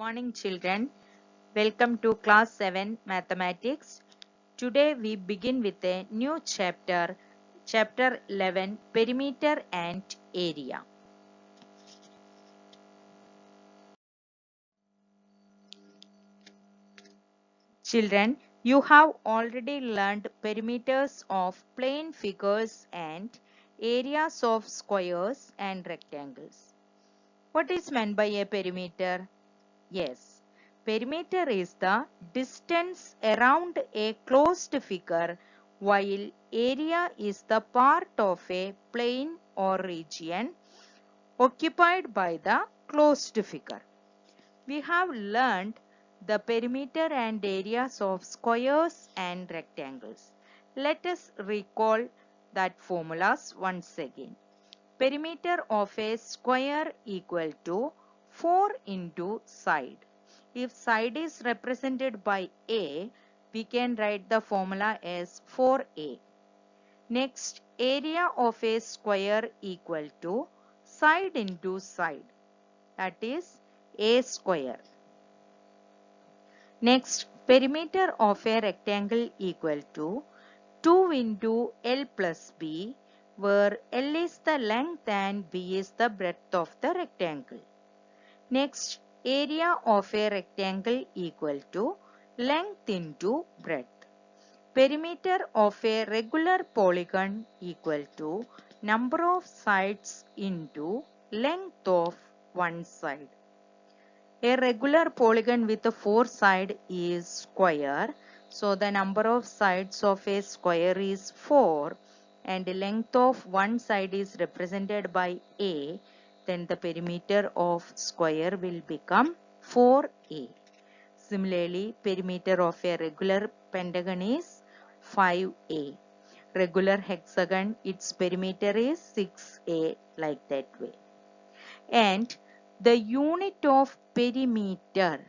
Morning children, welcome to class 7 mathematics. Today we begin with a new chapter, chapter 11 perimeter and area. Children, you have already learned perimeters of plane figures and areas of squares and rectangles. What is meant by a perimeter? Yes, perimeter is the distance around a closed figure, while area is the part of a plane or region occupied by the closed figure. We have learned the perimeter and areas of squares and rectangles. Let us recall that formulas once again. Perimeter of a square equal to 4 into side. If side is represented by A, we can write the formula as 4A. Next, area of a square equal to side into side, that is A square. Next, perimeter of a rectangle equal to 2 into L plus B, where L is the length and B is the breadth of the rectangle. Next, area of a rectangle equal to length into breadth. Perimeter of a regular polygon equal to number of sides into length of one side. A regular polygon with a 4 sides is square. So the number of sides of a square is 4 and the length of one side is represented by A. Then the perimeter of square will become 4A. Similarly, perimeter of a regular pentagon is 5A. Regular hexagon, its perimeter is 6A, like that way. And the unit of perimeter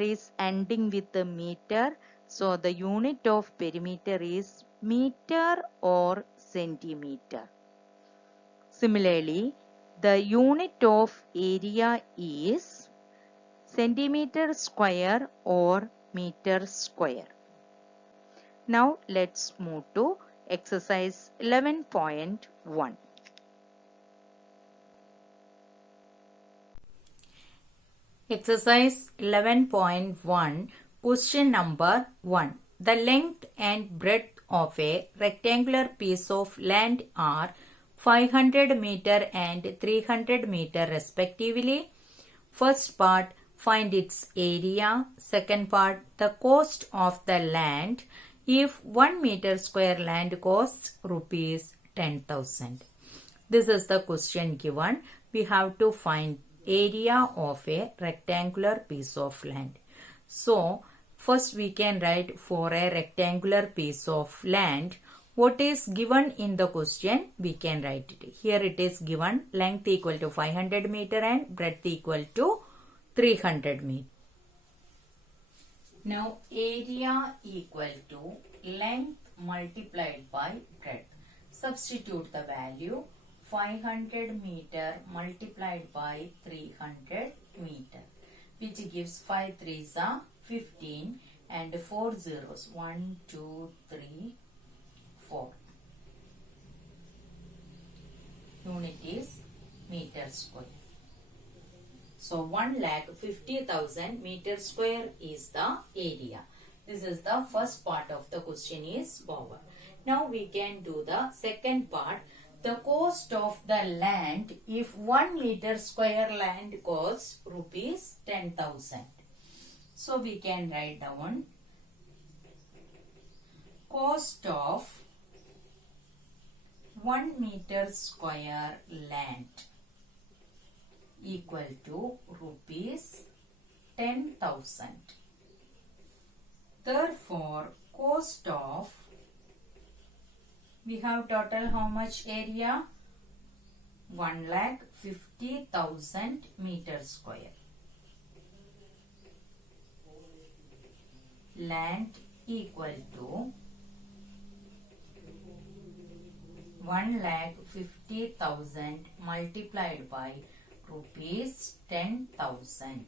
is ending with the meter. So the unit of perimeter is meter or centimeter. Similarly, the unit of area is centimeter square or meter square. Now let's move to exercise 11.1. Exercise 11.1, question number 1. The length and breadth of a rectangular piece of land are 500 meter and 300 meter respectively. First part, find its area. Second part, the cost of the land if 1 meter square land costs rupees 10,000. This is the question given. We have to find area of a rectangular piece of land. So, first we can write for a rectangular piece of land. What is given in the question? We can write it. Here it is given length equal to 500 meter and breadth equal to 300 meter. Now, area equal to length multiplied by breadth. Substitute the value. 500 meter multiplied by 300 meter, which gives 5 3s are 15 and 4 zeros 1 2 3 4. Unit is meter square. So 1,50,000 meter square is the area. This is the first part of the question is over. Now we can do the second part. The cost of the land if 1 meter square land costs rupees 10,000. So we can write down cost of 1 meter square land equal to rupees 10,000. Therefore, cost of, we have total how much area? 1,50,000 meter square. Land equal to 1,50,000 multiplied by rupees 10,000.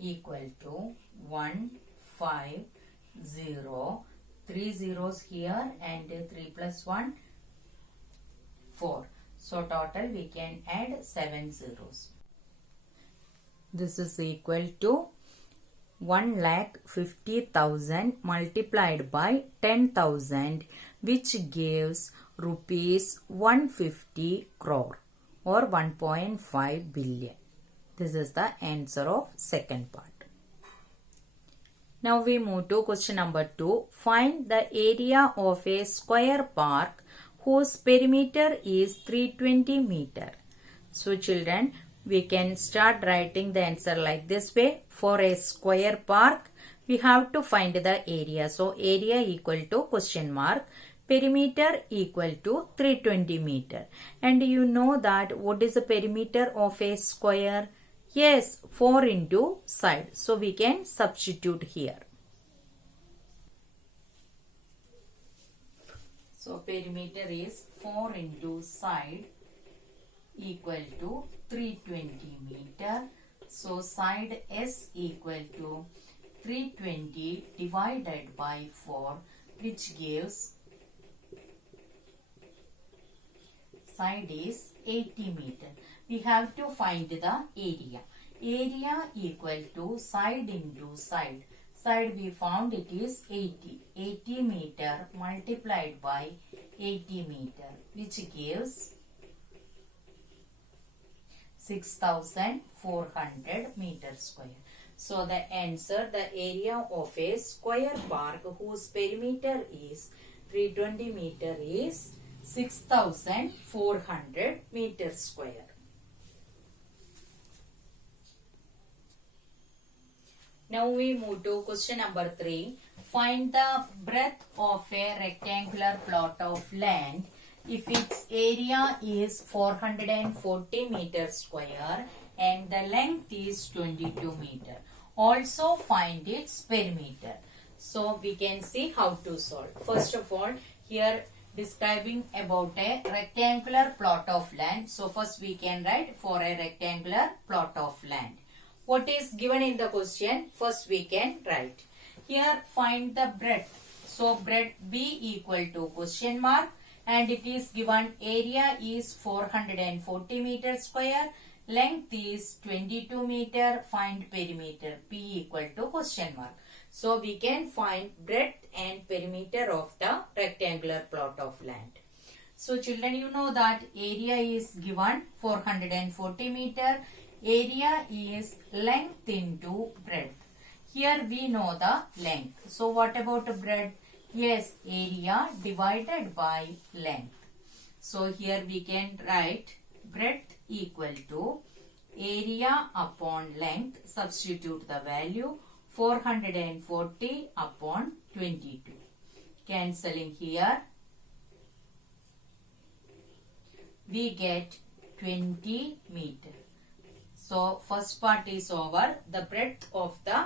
equal to 1, 5, 0, 3 zeros here and 3 plus 1, 4. So total we can add 7 zeros. This is equal to 1,50,000 multiplied by 10,000, which gives rupees 150 crore or 1.5 billion. This is the answer of second part. Now we move to question number 2. Find the area of a square park whose perimeter is 320 meter. So children, we can start writing the answer like this way. For a square park, we have to find the area. So area equal to question mark, perimeter equal to 320 meter. And you know that what is the perimeter of a square? Yes, 4 into side. So we can substitute here. So perimeter is 4 into side equal to 320 meter. So side S equal to 320 divided by 4, which gives side is 80 meter. We have to find the area. Area equal to side into side. Side we found it is 80. 80 meter multiplied by 80 meter, which gives 6,400 meter square. So the answer, the area of a square park whose perimeter is 320 meter is 6,400 meter square. Now we move to question number 3. Find the breadth of a rectangular plot of land if its area is 440 meter square and the length is 22 meter. Also find its perimeter. So we can see how to solve. First of all, here describing about a rectangular plot of land. So first we can write for a rectangular plot of land. What is given in the question? First we can write. Here find the breadth. So breadth B equal to question mark, and it is given area is 440 meter square, length is 22 meter, find perimeter P equal to question mark. So we can find breadth and perimeter of the rectangular plot of land. So children, you know that area is given 440 meter. Area is length into breadth. Here we know the length. So what about breadth? Yes, area divided by length. So here we can write breadth equal to area upon length. Substitute the value 440 upon 22. Cancelling here. We get 20 meter. So first part is over. The breadth of the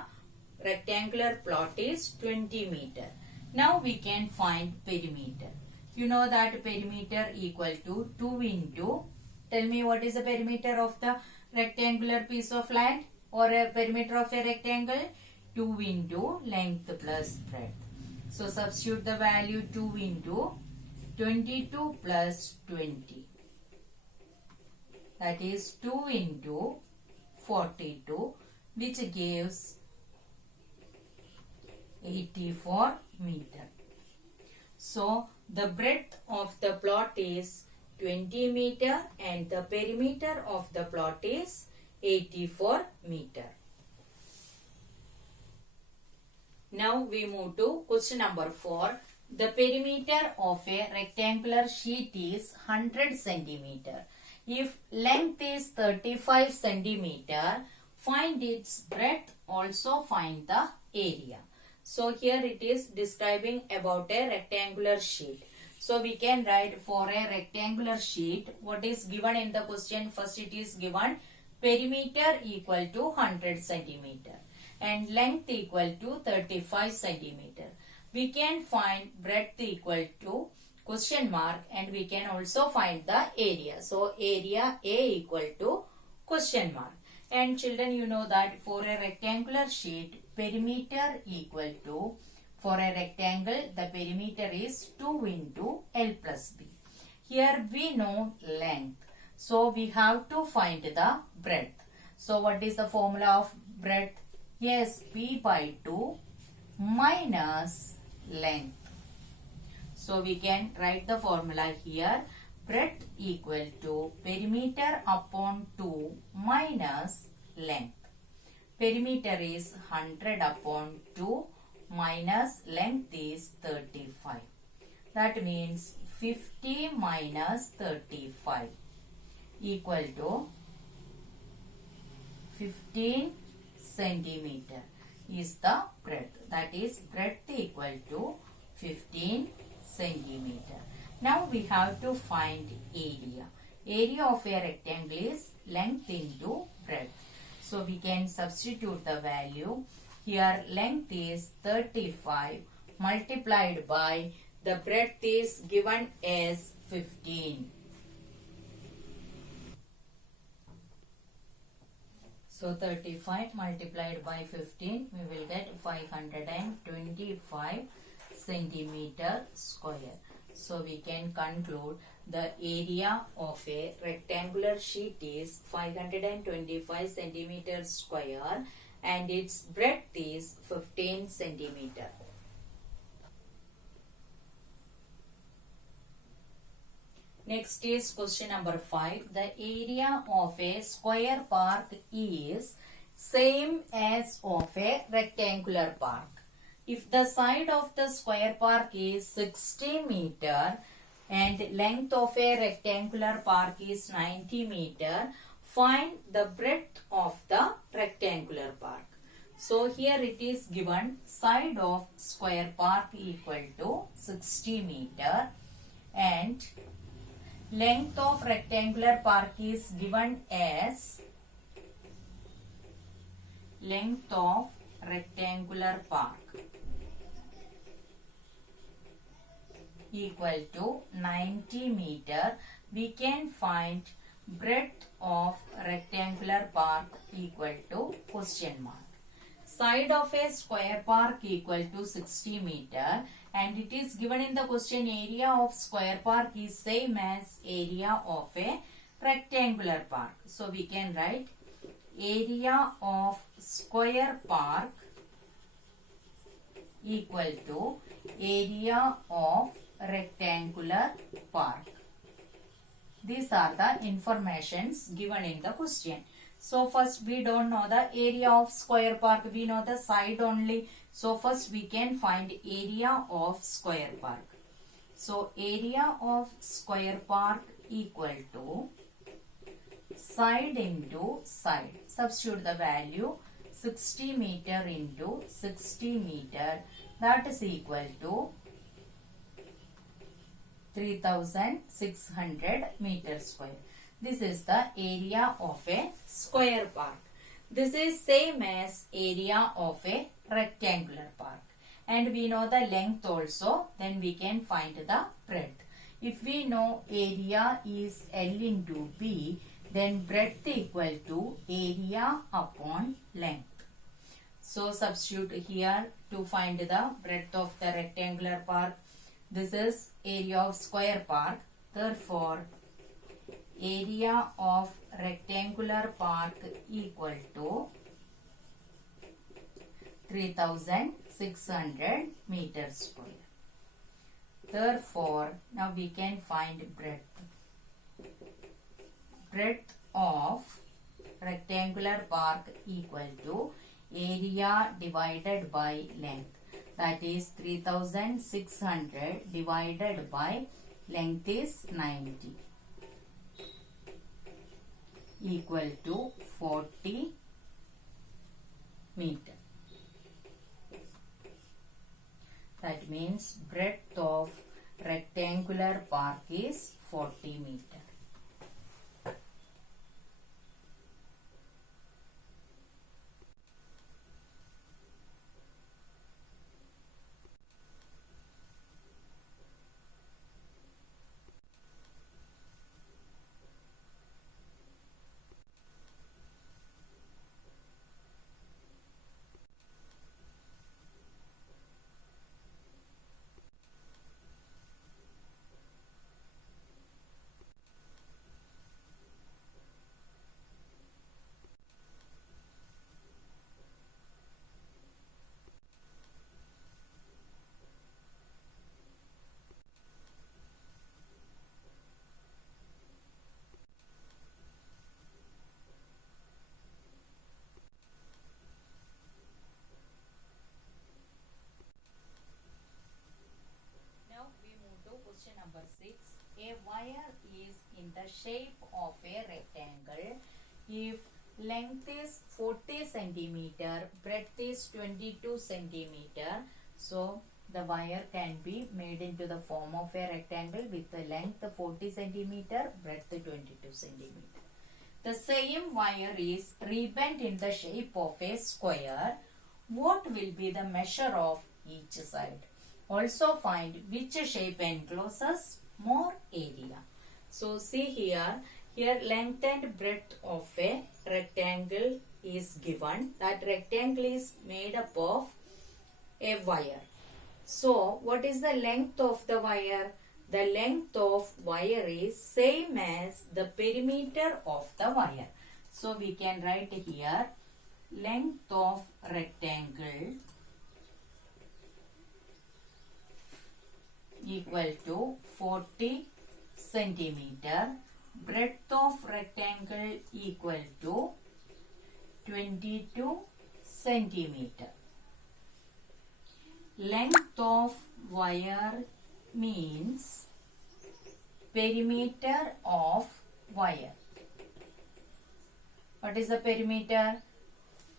rectangular plot is 20 meter. Now we can find perimeter. You know that perimeter equal to 2 into, tell me what is the perimeter of the rectangular piece of land or a perimeter of a rectangle? 2 into length plus breadth. So substitute the value 2 into 22 plus 20. That is 2 into 42, which gives 84 meter. So the breadth of the plot is 20 meter and the perimeter of the plot is 84 meter. Now we move to question number 4. The perimeter of a rectangular sheet is 100 centimeter. If length is 35 centimeter, find its breadth, also find the area. So here it is describing about a rectangular sheet. So we can write for a rectangular sheet, what is given in the question? First it is given perimeter equal to 100 centimeter and length equal to 35 centimeter. We can find breadth equal to question mark and we can also find the area. So area A equal to question mark. And children, you know that for a rectangular sheet, perimeter equal to, for a rectangle, the perimeter is 2 into L plus B. Here we know length. So we have to find the breadth. So what is the formula of breadth? Yes, B by 2 minus length. So we can write the formula here. Breadth equal to perimeter upon 2 minus length. Perimeter is 100 upon 2 minus length is 35. That means 50 minus 35 equal to 15 centimeter is the breadth. That is breadth equal to 15 centimeter. Now we have to find area. Area of a rectangle is length into breadth. So we can substitute the value. Here length is 35 multiplied by the breadth is given as 15. So 35 multiplied by 15, we will get 525 centimeter square. So we can conclude the area of a rectangular sheet is 525 centimeter square and its breadth is 15 centimeter. Next is question number 5. The area of a square park is same as of a rectangular park. If the side of the square park is 60 meter and length of a rectangular park is 90 meter, find the breadth of the rectangular park. So here it is given side of square park equal to 60 meter and length of rectangular park is given as length of rectangular park equal to 90 meter. We can find breadth of rectangular park equal to question mark. Side of a square park equal to 60 meter and it is given in the question area of square park is same as area of a rectangular park. So we can write area of square park equal to area of rectangular park. These are the informations given in the question. So first we don't know the area of square park, we know the side only. So first we can find area of square park. So area of square park equal to side into side. Substitute the value 60 meter into 60 meter, that is equal to 3600 meter square. This is the area of a square park. This is same as area of a rectangular park. And we know the length also, then we can find the breadth. If we know area is L into B, then breadth equal to area upon length. So substitute here to find the breadth of the rectangular park. This is area of square park. Therefore, area of rectangular park equal to 3600 meter square. Therefore, now we can find breadth. Breadth of rectangular park equal to area divided by length. That is 3600 divided by length is 90 equal to 40 meter. That means breadth of rectangular park is 40 meter. Number 6. A wire is in the shape of a rectangle if length is 40 centimeter, breadth is 22 centimeter. So the wire can be made into the form of a rectangle with the length 40 centimeter, breadth 22 centimeter. The same wire is rebent in the shape of a square. What will be the measure of each side? Also find which shape encloses more area. So see here length and breadth of a rectangle is given. That rectangle is made up of a wire. So what is the length of the wire? The length of wire is same as the perimeter of the wire. So we can write here length of rectangle equal to 40 centimeter, breadth of rectangle equal to 22 centimeter. Length of wire means perimeter of wire. What is the perimeter?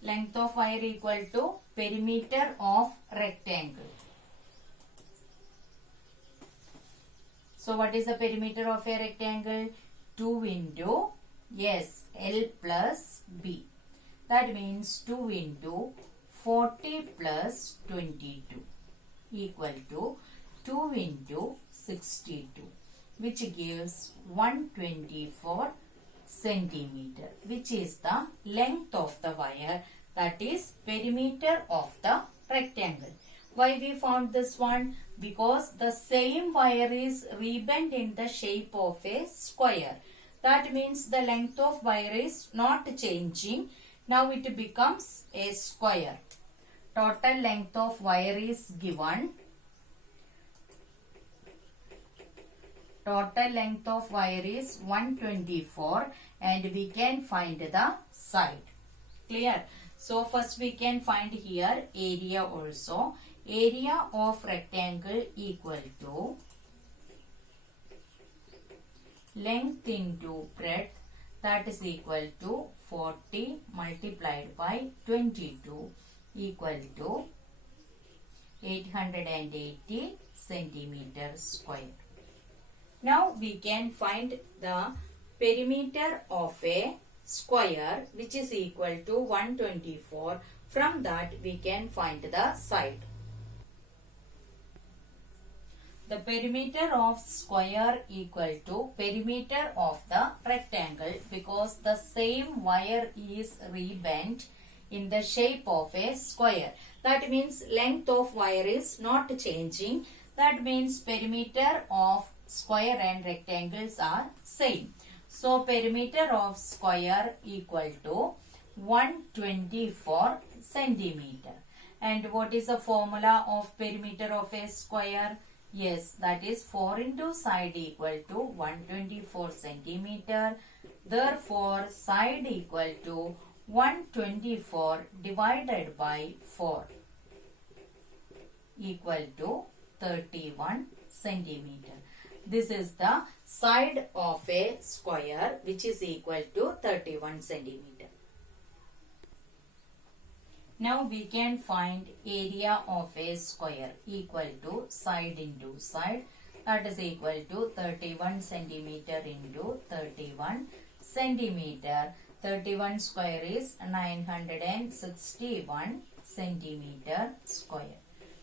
Length of wire equal to perimeter of rectangle. So what is the perimeter of a rectangle? 2 into, yes, L plus B. That means 2 into 40 plus 22 equal to 2 into 62, which gives 124 centimeter, which is the length of the wire, that is perimeter of the rectangle. Why we found this one? Because the same wire is rebent in the shape of a square. That means the length of wire is not changing. Now it becomes a square. Total length of wire is given. Total length of wire is 124 and we can find the side. Clear? So first we can find here area also. Area of rectangle equal to length into breadth, that is equal to 40 multiplied by 22 equal to 880 centimeter square. Now we can find the perimeter of a square, which is equal to 124. From that we can find the side. The perimeter of square equal to perimeter of the rectangle, because the same wire is rebent in the shape of a square. That means length of wire is not changing. That means perimeter of square and rectangles are same. So perimeter of square equal to 124 centimeter. And what is the formula of perimeter of a square? Yes, that is 4 into side equal to 124 centimeter. Therefore, side equal to 124 divided by 4 equal to 31 centimeter. This is the side of a square, which is equal to 31 centimeter. Now we can find area of a square equal to side into side, that is equal to 31 centimeter into 31 centimeter. 31 square is 961 centimeter square.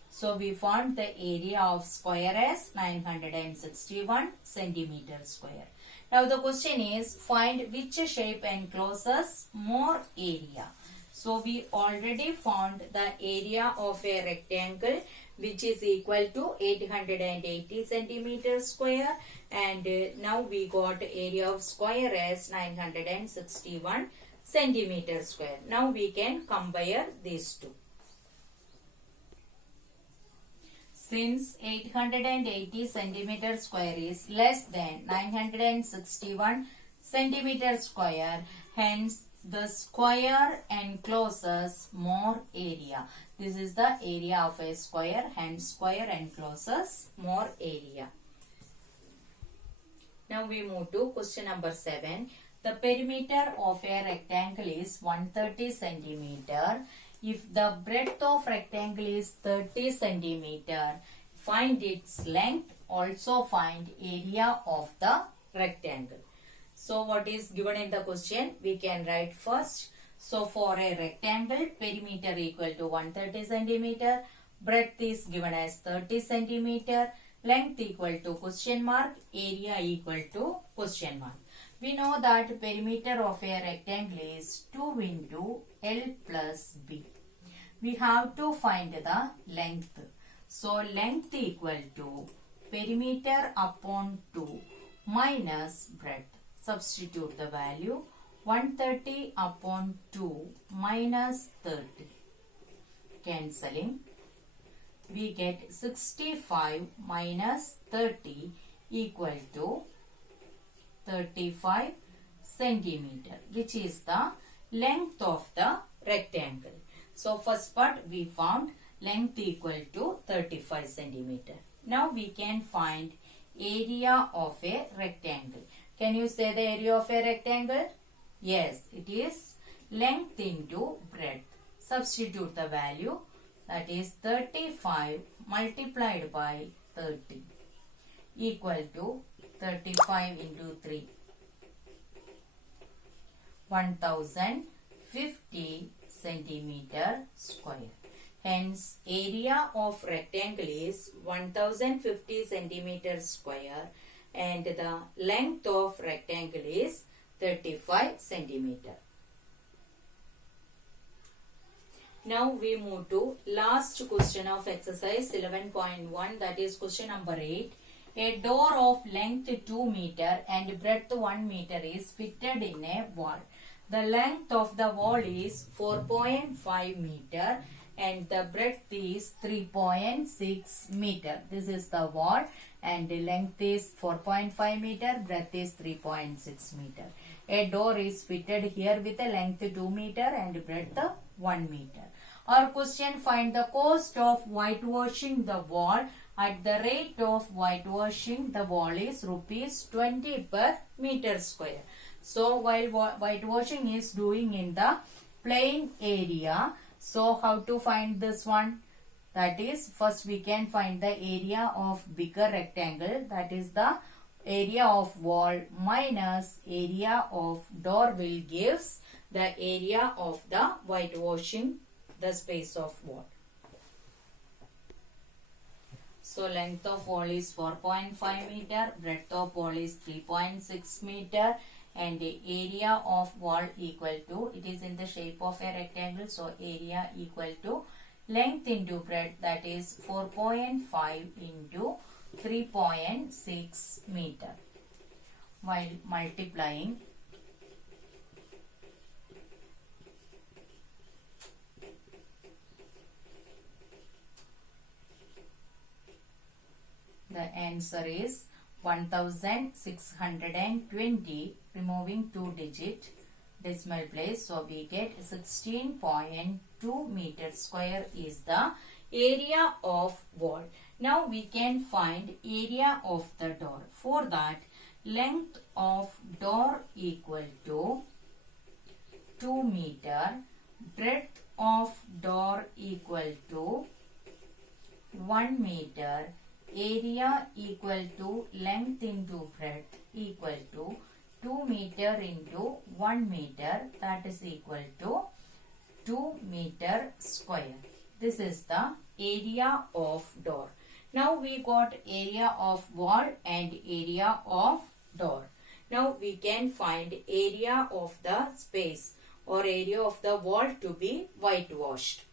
So we found the area of square as 961 centimeter square. Now the question is, find which shape encloses more area. So we already found the area of a rectangle, which is equal to 880 centimeter square, and now we got area of square as 961 centimeter square. Now we can compare these two. Since 880 centimeter square is less than 961 centimeter square, hence the square encloses more area. This is the area of a square, hence square encloses more area. Now we move to question number 7. The perimeter of a rectangle is 130 centimeter. If the breadth of rectangle is 30 centimeter, find its length. Also find area of the rectangle. So what is given in the question? We can write first. So for a rectangle, perimeter equal to 130 centimeter. Breadth is given as 30 centimeter. Length equal to question mark. Area equal to question mark. We know that perimeter of a rectangle is 2 into L plus B. We have to find the length. So length equal to perimeter upon 2 minus breadth. Substitute the value. 130 upon 2 minus 30. Cancelling. We get 65 minus 30 equal to 35 centimeter, which is the length of the rectangle. So first part we found length equal to 35 centimeter. Now we can find area of a rectangle. Can you say the area of a rectangle? Yes, it is length into breadth. Substitute the value, that is 35 multiplied by 30 equal to 35 into 3. 1050 centimeter square. Hence, area of rectangle is 1050 centimeter square and the length of rectangle is 35 centimeter. Now we move to last question of exercise 11.1, that is question number 8. A door of length 2 meter and breadth 1 meter is fitted in a wall. The length of the wall is 4.5 meter and the breadth is 3.6 meter. This is the wall and the length is 4.5 meter, breadth is 3.6 meter. A door is fitted here with a length 2 meter and breadth 1 meter. Our question: find the cost of whitewashing the wall. At the rate of whitewashing the wall is rupees 20 per meter square. So while whitewashing is doing in the plain area, so how to find this one? That is, first we can find the area of bigger rectangle, that is the area of wall minus area of door will gives the area of the whitewashing the space of wall. So length of wall is 4.5 meter, breadth of wall is 3.6 meter and the area of wall equal to, it is in the shape of a rectangle, so area equal to length into breadth, that is 4.5 into 3.6 meter. While multiplying, the answer is 1620, removing 2 digit decimal place. So we get 16.2 meter square is the area of wall. Now we can find area of the door. For that, length of door equal to 2 meter, breadth of door equal to 1 meter, area equal to length into breadth equal to 2 meter into 1 meter, that is equal to 2 meter square. This is the area of door. Now we got area of wall and area of door. Now we can find area of the space or area of the wall to be whitewashed.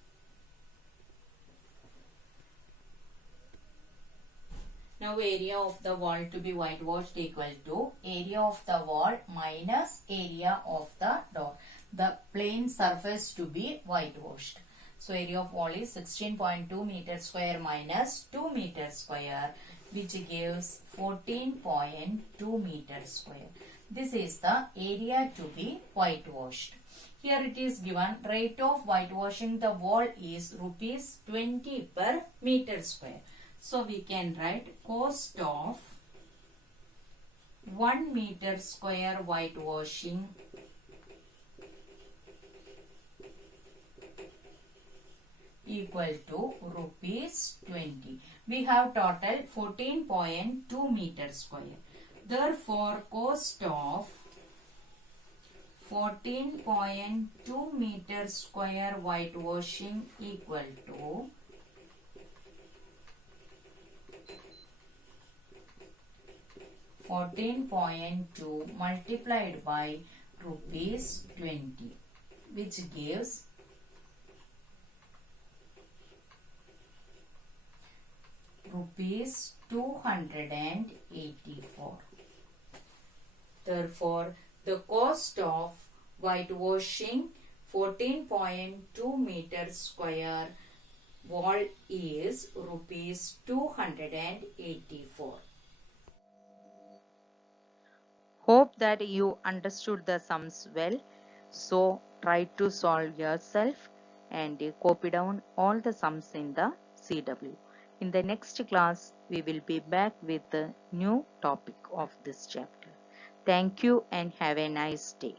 Now area of the wall to be whitewashed equal to area of the wall minus area of the door. The plain surface to be whitewashed. So area of wall is 16.2 meter square minus 2 meter square, which gives 14.2 meter square. This is the area to be whitewashed. Here it is given rate of whitewashing the wall is rupees 20 per meter square. So we can write cost of 1 meter square whitewashing equal to rupees 20. We have total 14.2 meter square. Therefore, cost of 14.2 meter square whitewashing equal to 14.2 multiplied by rupees 20, which gives rupees 284. Therefore, the cost of whitewashing 14.2 meters square wall is rupees 284. Hope that you understood the sums well. So try to solve yourself and copy down all the sums in the CW. In the next class, we will be back with a new topic of this chapter. Thank you and have a nice day.